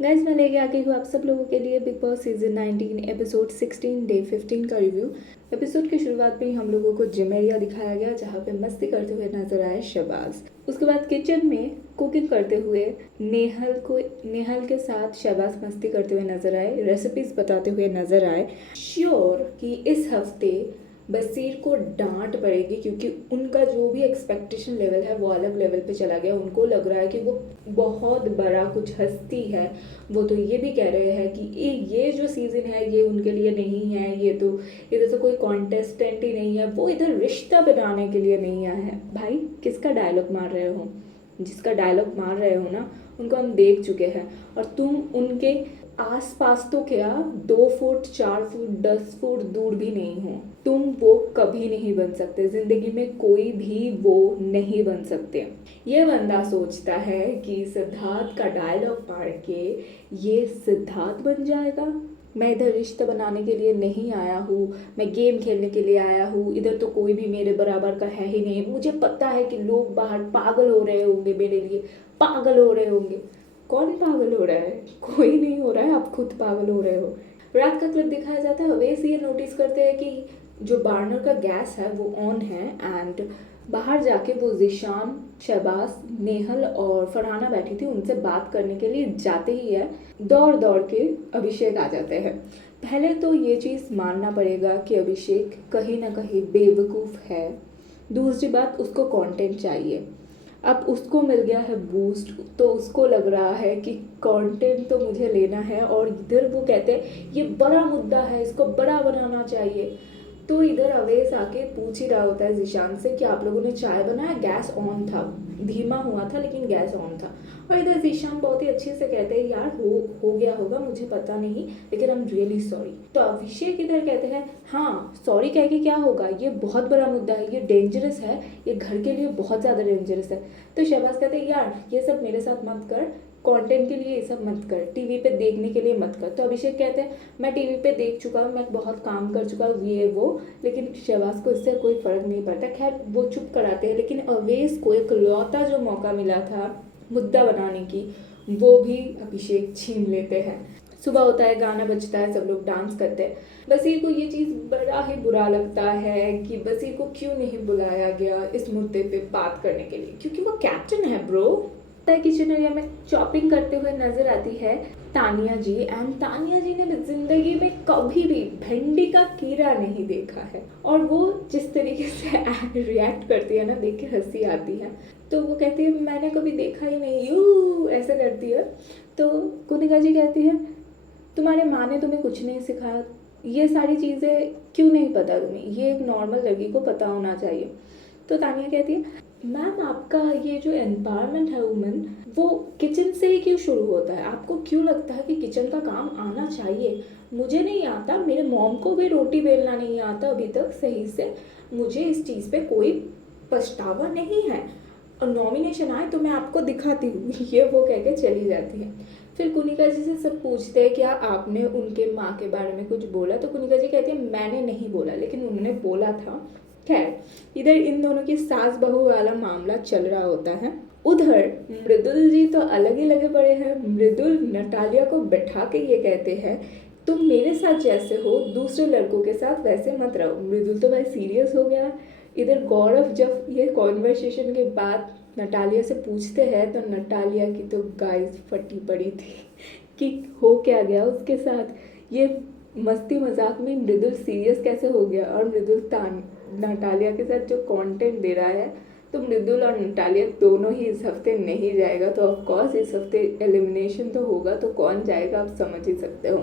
Guys मैं लेके आ गई हूँ आप सब लोगों के लिए big boss season 19 episode 16 day 15 का रिव्यू। एपिसोड की शुरुआत में ही हम लोगों को जिम एरिया दिखाया गया जहाँ पे मस्ती करते हुए नजर आए शहबाज। उसके बाद किचन में कुकिंग करते हुए नेहल के साथ शहबाज मस्ती करते हुए नजर आए, रेसिपीज बताते हुए नजर आए। श्योर कि इस हफ्ते बसीर को डांट पड़ेगी क्योंकि उनका जो भी एक्सपेक्टेशन लेवल है वो अलग लेवल पे चला गया। उनको लग रहा है कि वो बहुत बड़ा कुछ हस्ती है। वो तो ये भी कह रहे हैं कि ये जो सीज़न है ये उनके लिए नहीं है, ये तो इधर से कोई कॉन्टेस्टेंट ही नहीं है, वो इधर रिश्ता बनाने के लिए नहीं आया है। भाई किसका डायलॉग मार रहे हो? जिसका डायलॉग मार रहे हो ना उनको हम देख चुके हैं, और तुम उनके आस पास तो क्या 2 फुट 4 फुट 10 फुट दूर भी नहीं हो। तुम वो कभी नहीं बन सकते, जिंदगी में कोई भी वो नहीं बन सकते। ये बंदा सोचता है कि सिद्धार्थ का डायलॉग पढ़ के ये सिद्धार्थ बन जाएगा। मैं इधर रिश्ता बनाने के लिए नहीं आया हूँ, मैं गेम खेलने के लिए आया हूँ। इधर तो कोई भी मेरे बराबर का है ही नहीं। मुझे पता है कि लोग बाहर पागल हो रहे होंगे, मेरे लिए पागल हो रहे होंगे। कौन पागल हो रहा है? कोई नहीं हो रहा है, आप खुद पागल हो रहे हो। रात का क्लिप दिखाया जाता है, अवैस ये नोटिस करते हैं कि जो बर्नर का गैस है वो ऑन है, एंड बाहर जाके वो जिशान, शहबाज, नेहल और फरहाना बैठी थी, उनसे बात करने के लिए जाते ही है दौड़ दौड़ के अभिषेक आ जाते हैं। पहले तो ये चीज़ मानना पड़ेगा कि अभिषेक कहीं ना कहीं बेवकूफ़ है। दूसरी बात, उसको कंटेंट चाहिए। अब उसको मिल गया है बूस्ट, तो उसको लग रहा है कि कंटेंट तो मुझे लेना है, और इधर वो कहते हैं ये बड़ा मुद्दा है, इसको बड़ा बनाना चाहिए। तो इधर अवेश आके पूछ ही रहा होता है जिशान से कि आप लोगों ने चाय बनाया? गैस ऑन था, धीमा हुआ था लेकिन गैस ऑन था। और इधर जिशान बहुत ही अच्छे से कहते हैं यार हो गया होगा, मुझे पता नहीं, लेकिन आई एम रियली सॉरी। तो अभिषेक इधर कहते हैं हाँ सॉरी कह के क्या होगा, ये बहुत बड़ा मुद्दा है, ये डेंजरस है, ये घर के लिए बहुत ज़्यादा डेंजरस है। तो शहबाज कहते हैं यार ये सब मेरे साथ मत कर, कंटेंट के लिए ये सब मत कर, टीवी पे देखने के लिए मत कर। तो अभिषेक कहते हैं मैं टीवी पे देख चुका हूँ, मैं बहुत काम कर चुका हूँ ये वो, लेकिन शहबाज को इससे कोई फ़र्क नहीं पड़ता। खैर वो चुप कराते हैं, लेकिन अवेश को एक लौता जो मौका मिला था मुद्दा बनाने की, वो भी अभिषेक छीन लेते हैं। सुबह होता है, गाना बजता है, सब लोग डांस करते हैं। बसीर को ये चीज़ बड़ा ही बुरा लगता है कि बसीर को क्यों नहीं बुलाया गया इस मुद्दे पे बात करने के लिए, क्योंकि वो कैप्टन है ब्रो। किचन एरिया में चॉपिंग करते हुए नजर आती है तानिया जी, एंड तानिया जी ने जिंदगी में कभी भी भिंडी का कीड़ा नहीं देखा है, और वो जिस तरीके से रिएक्ट करती है ना, देख के हंसी आती है। तो वो कहती है मैंने कभी देखा ही नहीं, यू ऐसे करती है। तो कुनिका जी कहती है तुम्हारे माँ ने तुम्हें कुछ नहीं सिखाया, ये सारी चीज़ें क्यों नहीं पता तुम्हें, ये एक नॉर्मल लड़की को पता होना चाहिए। तो तानिया कहती है मैम आपका ये जो एम्पावरमेंट है वुमेन, वो किचन से ही क्यों शुरू होता है? आपको क्यों लगता है कि किचन का काम आना चाहिए? मुझे नहीं आता, मेरे मॉम को भी रोटी बेलना नहीं आता अभी तक सही से, मुझे इस चीज़ पे कोई पछतावा नहीं है, और नॉमिनेशन आए तो मैं आपको दिखाती हूँ। ये वो कह के चली जाती है। फिर कुनिका जी से सब पूछते हैं क्या आपने उनके माँ के बारे में कुछ बोला? तो कुनिका जी कहती है मैंने नहीं बोला, लेकिन उन्होंने बोला था। खैर इधर इन दोनों की सास बहू वाला मामला चल रहा होता है। उधर मृदुल जी तो अलग ही लगे पड़े हैं। मृदुल नटालिया को बैठा के ये कहते हैं तुम मेरे साथ जैसे हो दूसरे लड़कों के साथ वैसे मत रहो। मृदुल तो भाई सीरियस हो गया। इधर गौरव जब ये कॉन्वर्सेशन के बाद नटालिया से पूछते हैं तो नटालिया की तो गाइस फटी पड़ी थी कि हो क्या गया उसके साथ। ये मस्ती मजाक में मृदुल सीरियस कैसे हो गया, और मृदुल नटालिया के साथ जो कंटेंट दे रहा है, तो मृदुल और नटालिया दोनों ही इस हफ्ते नहीं जाएगा। तो ऑफ कोर्स इस हफ्ते एलिमिनेशन तो होगा, तो कौन जाएगा आप समझ ही सकते हो।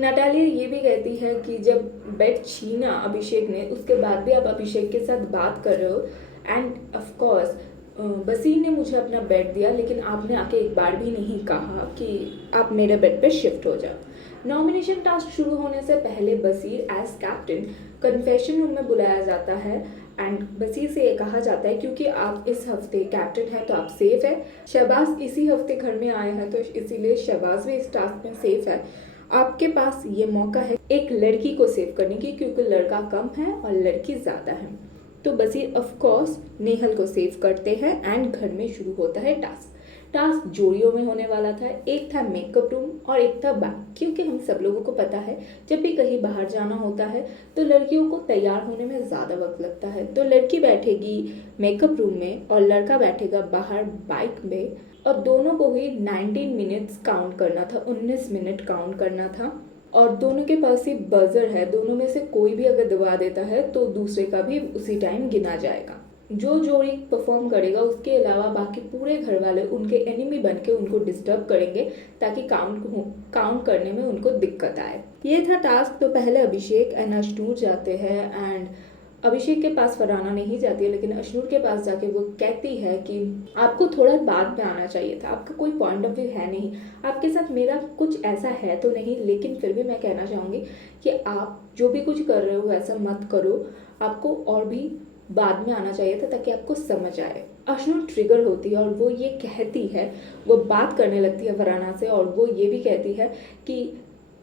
नटालिया ये भी कहती है कि जब बेट छीना अभिषेक ने, उसके बाद भी आप अभिषेक के साथ बात कर रहे हो, एंड ऑफ कोर्स बसीर ने मुझे अपना बेड दिया, लेकिन आपने आके एक बार भी नहीं कहा कि आप मेरे बेड पे शिफ्ट हो जाओ। नॉमिनेशन टास्क शुरू होने से पहले बसीर एज कैप्टन कन्फेशन रूम में बुलाया जाता है, एंड बसीर से ये कहा जाता है क्योंकि आप इस हफ्ते कैप्टन है तो आप सेफ है। शहबाज इसी हफ्ते घर में आए हैं तो इसीलिए शहबाज भी इस टास्क में सेफ है। आपके पास ये मौका है एक लड़की को सेव करने की, क्योंकि लड़का कम है और लड़की ज़्यादा है। तो बसीर ऑफ कोर्स नेहल को सेव करते हैं, एंड घर में शुरू होता है टास्क। टास्क जोड़ियों में होने वाला था। एक था मेकअप रूम और एक था बाग, क्योंकि हम सब लोगों को पता है जब भी कहीं बाहर जाना होता है तो लड़कियों को तैयार होने में ज़्यादा वक्त लगता है। तो लड़की बैठेगी मेकअप रूम में और लड़का बैठेगा बाहर बाइक में, और दोनों को ही 19 मिनट्स काउंट करना था, 19 मिनट काउंट करना था। और दोनों के पास ही बजर है, दोनों में से कोई भी अगर दबा देता है तो दूसरे का भी उसी टाइम गिना जाएगा। जो जोड़ी परफॉर्म करेगा उसके अलावा बाकी पूरे घर वाले उनके एनिमी बन के उनको डिस्टर्ब करेंगे ताकि काउंट करने में उनको दिक्कत आए। ये था टास्क। तो पहले अभिषेक एंड अश्नूर जाते हैं एंड अभिषेक के पास फरहाना नहीं जाती है, लेकिन अश्नूर के पास जाके वो कहती है कि आपको थोड़ा बाद में आना चाहिए था, आपका कोई पॉइंट ऑफ व्यू है नहीं, आपके साथ मेरा कुछ ऐसा है तो नहीं, लेकिन फिर भी मैं कहना चाहूँगी कि आप जो भी कुछ कर रहे हो ऐसा मत करो, आपको और भी बाद में आना चाहिए था ताकि आपको समझ आए। अश्नूर ट्रिगर होती है और वो ये कहती है, वो बात करने लगती है फरहाना से और वो ये भी कहती है कि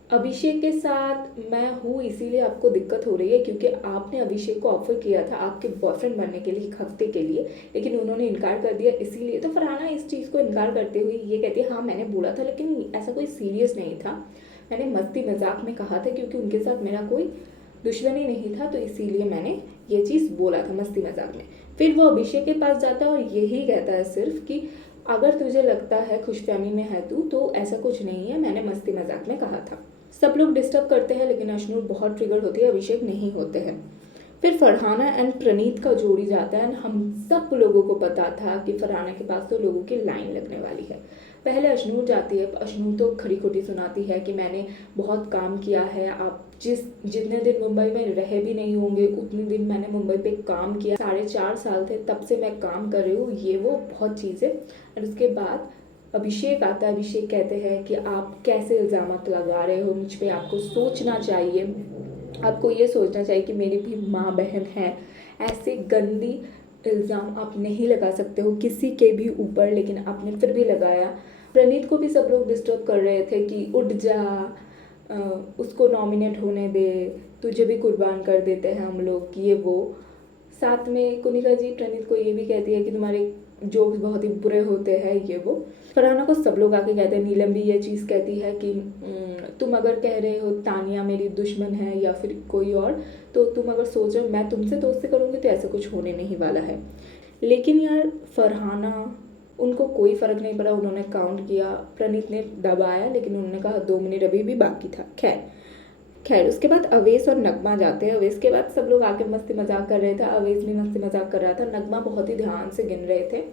अभिषेक के साथ मैं हूँ इसीलिए आपको दिक्कत हो रही है, क्योंकि आपने अभिषेक को ऑफर किया था आपके बॉयफ्रेंड बनने के लिए 1 हफ्ते के लिए, लेकिन उन्होंने इनकार कर दिया इसीलिए। तो फरहाना इस चीज़ को इनकार करते हुए ये कहती है हाँ मैंने बोला था, लेकिन ऐसा कोई सीरियस नहीं था, मैंने मस्ती मजाक में कहा था क्योंकि उनके साथ मेरा कोई दुश्मनी नहीं था, तो इसीलिए मैंने ये चीज़ बोला था मस्ती मजाक में। फिर वो अभिषेक के पास जाता है और यही कहता है सिर्फ कि अगर तुझे लगता है खुशफहमी में है तू, तो ऐसा कुछ नहीं है, मैंने मस्ती मजाक में कहा था। सब लोग डिस्टर्ब करते हैं लेकिन अश्नूर बहुत ट्रिगर होती है, अभिषेक नहीं होते हैं। फिर फरहाना एंड प्रणीत का जोड़ी जाता है। हम सब लोगों को पता था कि फरहाना के पास तो लोगों की लाइन लगने वाली है। पहले अश्नूर जाती है, अश्नूर तो खरी खोटी सुनाती है कि मैंने बहुत काम किया है, आप जितने दिन मुंबई में रहे भी नहीं होंगे उतने दिन मैंने मुंबई पे काम किया, 4.5 साल थे तब से मैं काम कर रही हूँ, ये वो बहुत चीज़ें। और उसके बाद अभिषेक आता है। अभिषेक कहते हैं कि आप कैसे इल्ज़ाम लगा रहे हो मुझ पे, आपको सोचना चाहिए, आपको ये सोचना चाहिए कि मेरी भी माँ बहन है, ऐसे गंदी इल्ज़ाम आप नहीं लगा सकते हो किसी के भी ऊपर, लेकिन आपने फिर भी लगाया। प्रणीत को भी सब लोग डिस्टर्ब कर रहे थे कि उठ जा, उसको नॉमिनेट होने दे, तुझे भी कुर्बान कर देते हैं हम लोग, ये वो। साथ में कुनिका जी प्रणीत को ये भी कहती है कि तुम्हारे जोक्स बहुत ही बुरे होते हैं, ये वो। फरहाना को सब लोग आके कहते हैं, नीलम भी ये चीज़ कहती है कि तुम अगर कह रहे हो तानिया मेरी दुश्मन है या फिर कोई और, तो तुम अगर सोच रहे हो मैं तुमसे दोस्ती करूँगी तो ऐसा कुछ होने नहीं वाला है। लेकिन यार फरहाना, उनको कोई फ़र्क नहीं पड़ा, उन्होंने काउंट किया, प्रणीत ने दबाया लेकिन उन्होंने कहा 2 मिनट अभी भी बाकी था। खैर उसके बाद अवेश और नगमा जाते हैं। अवेश के बाद सब लोग आके मस्ती मजाक कर रहे थे, अवेश भी मस्ती मजाक कर रहा था, नगमा बहुत ही ध्यान से गिन रहे थे।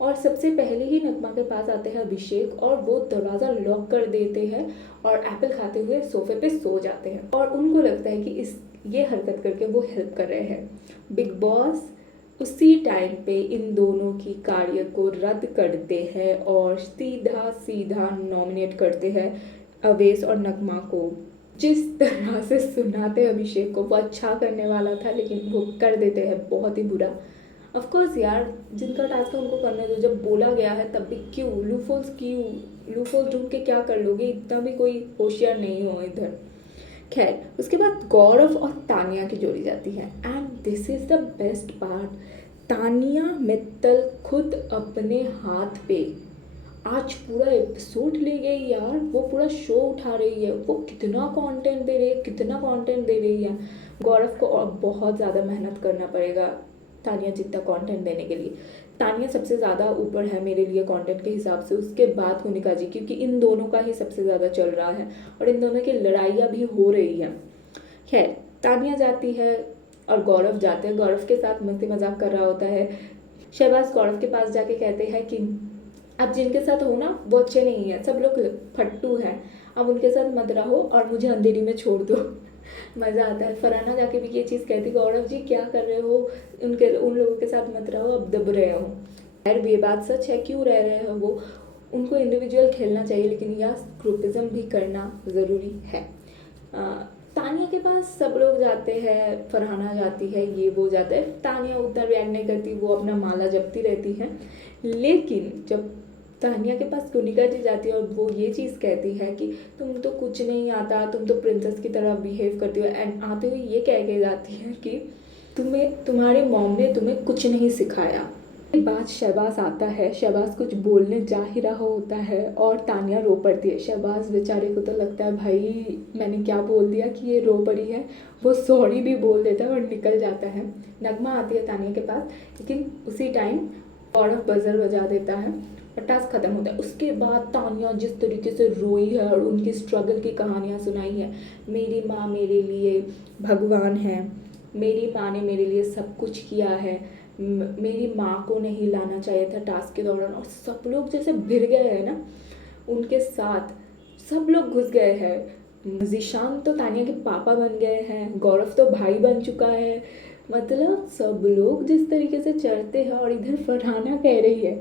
और सबसे पहले ही नगमा के पास आते हैं अभिषेक और वो दरवाज़ा लॉक कर देते हैं और एप्पल खाते हुए सोफे पे सो जाते हैं, और उनको लगता है कि ये हरकत करके वो हेल्प कर रहे हैं। बिग बॉस उसी टाइम पे इन दोनों की कार्य को रद्द करते हैं और सीधा सीधा नॉमिनेट करते हैं अवेश और नगमा को। जिस तरह से सुनाते अभिषेक को, वो अच्छा करने वाला था लेकिन वो कर देते हैं बहुत ही बुरा। ऑफ कोर्स यार, जिनका टास्क है उनको करने दो, जब बोला गया है तब भी क्यों लूफोल्स ढूंढ के क्या कर लोगे, इतना भी कोई होशियार नहीं हो इधर। खैर उसके बाद गौरव और तानिया की जोड़ी जाती है and this is the best part. Tania Mittal खुद अपने हाथ पे आज पूरा एपिसोड ले गई यार, वो पूरा शो उठा रही है, वो कितना कंटेंट दे रही है। गौरव को और बहुत ज़्यादा मेहनत करना पड़ेगा तानिया जितना कंटेंट देने के लिए। तानिया सबसे ज़्यादा ऊपर है मेरे लिए कंटेंट के हिसाब से, उसके बाद कुनिका जी, क्योंकि इन दोनों का ही सबसे ज़्यादा चल रहा है और इन दोनों की लड़ाइयाँ भी हो रही हैं। खैर तानिया जाती है और गौरव जाते हैं, गौरव के साथ मस्ती मजाक कर रहा होता है। शहबाज गौरव के पास जाके कहते हैं कि अब जिनके साथ हो ना वो अच्छे नहीं है, सब लोग फट्टू हैं, अब उनके साथ मत रहो और मुझे अंधेरी में छोड़ दो। मज़ा आता है। फरहाना जाके भी ये चीज़ कहती, गौरव जी क्या कर रहे हो, उन लोगों के साथ मत रहो, अब दब रहे हो। खैर ये बात सच है, क्यों रह रहे हो वो, उनको इंडिविजुअल खेलना चाहिए लेकिन यह ग्रुपिज्म भी करना ज़रूरी है। तानिया के पास सब लोग जाते हैं, फरहाना जाती है, ये वो जाता है, तानिया उतना रिएक्ट नहीं करती, वो अपना माला जपती रहती है। लेकिन जब तानिया के पास कुनिका जी जाती है और वो ये चीज़ कहती है कि तुम तो कुछ नहीं आता, तुम तो प्रिंसेस की तरह बिहेव करती हो, एंड आते हुए ये कह के जाती है कि तुम्हारे मॉम ने तुम्हें कुछ नहीं सिखाया, बाद शहबाज आता है, शहबाज कुछ बोलने जा ही रहा होता है और तानिया रो पड़ती है। शहबाज बेचारे को तो लगता है भाई मैंने क्या बोल दिया कि ये रो पड़ी है। वो सॉरी भी बोल देता है और निकल जाता है। नगमा आती है तानिया के पास, लेकिन उसी टाइम गौरव बजर बजा देता है और टास्क खत्म होता है। उसके बाद तानिया जिस तरीके से रोई है और उनकी स्ट्रगल की कहानियाँ सुनाई है, मेरी माँ मेरे लिए भगवान है, मेरी माँ ने मेरे लिए सब कुछ किया है, मेरी माँ को नहीं लाना चाहिए था टास्क के दौरान। और सब लोग जैसे भिड़ गए हैं ना उनके साथ, सब लोग घुस गए हैं। जीशान तो तानिया के पापा बन गए हैं, गौरव तो भाई बन चुका है। मतलब सब लोग जिस तरीके से चढ़ते हैं। और इधर फरहाना कह रही है,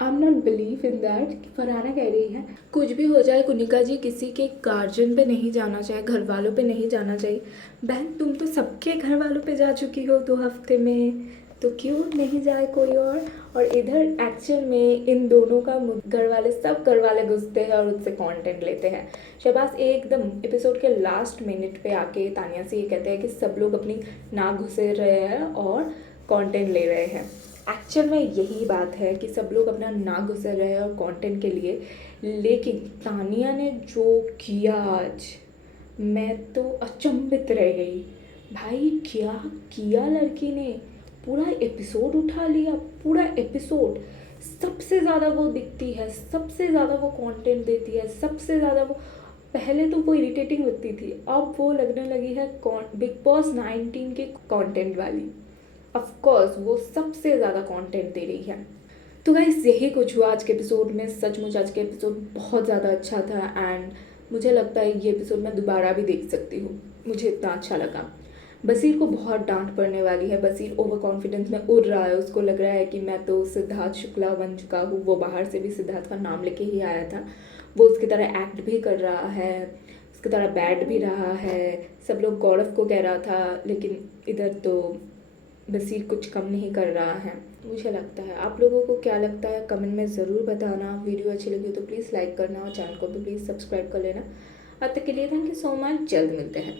I am not believe in that. Farhana कह रही है कुछ भी हो जाए कुनिका जी किसी के गार्जियन पे नहीं जाना चाहिए, घर वालों पे नहीं जाना चाहिए। बहन तुम तो सबके घर वालों पे जा चुकी हो 2 हफ्ते में, तो क्यों नहीं जाए कोई और इधर एक्चुअल में इन दोनों का घर वाले, सब घर वाले घुसते हैं और उससे कंटेंट लेते हैं। शहबाज एकदम एपिसोड के लास्ट मिनट पे आके तानिया से ये कहते हैं कि सब लोग अपनी ना घुसे रहे हैं और कंटेंट ले रहे हैं। एक्चुअल में यही बात है कि सब लोग अपना ना घुसे रहे हैं और कंटेंट के लिए। लेकिन तानिया ने जो किया आज, मैं तो अचंभित रह गई। भाई क्या किया लड़की ने, पूरा एपिसोड उठा लिया, पूरा एपिसोड। सबसे ज़्यादा वो दिखती है, सबसे ज़्यादा वो कंटेंट देती है, सबसे ज़्यादा वो। पहले तो वो इरिटेटिंग लगती थी, अब वो लगने लगी है बिग बॉस 19 के कंटेंट वाली। ऑफ कोर्स वो सबसे ज़्यादा कंटेंट दे रही है। तो गाइस यही कुछ हुआ आज के एपिसोड में। सचमुच आज के एपिसोड बहुत ज़्यादा अच्छा था एंड मुझे लगता है ये एपिसोड मैं दोबारा भी देख सकती हूँ, मुझे इतना अच्छा लगा। बसीर को बहुत डांट पड़ने वाली है। बसीर ओवर कॉन्फिडेंस में उड़ रहा है, उसको लग रहा है कि मैं तो सिद्धार्थ शुक्ला बन चुका हूँ। वो बाहर से भी सिद्धार्थ का नाम लेके ही आया था। वो उसकी तरह एक्ट भी कर रहा है, उसकी तरह बैठ भी रहा है। सब लोग गौरव को कह रहा था, लेकिन इधर तो बसीर कुछ कम नहीं कर रहा है, मुझे लगता है। आप लोगों को क्या लगता है कमेंट में ज़रूर बताना। वीडियो अच्छी लगी हो तो प्लीज़ लाइक करना और चैनल को भी प्लीज़ सब्सक्राइब कर लेना। अब तक के लिए थैंक यू सो मच, जल्द मिलते हैं।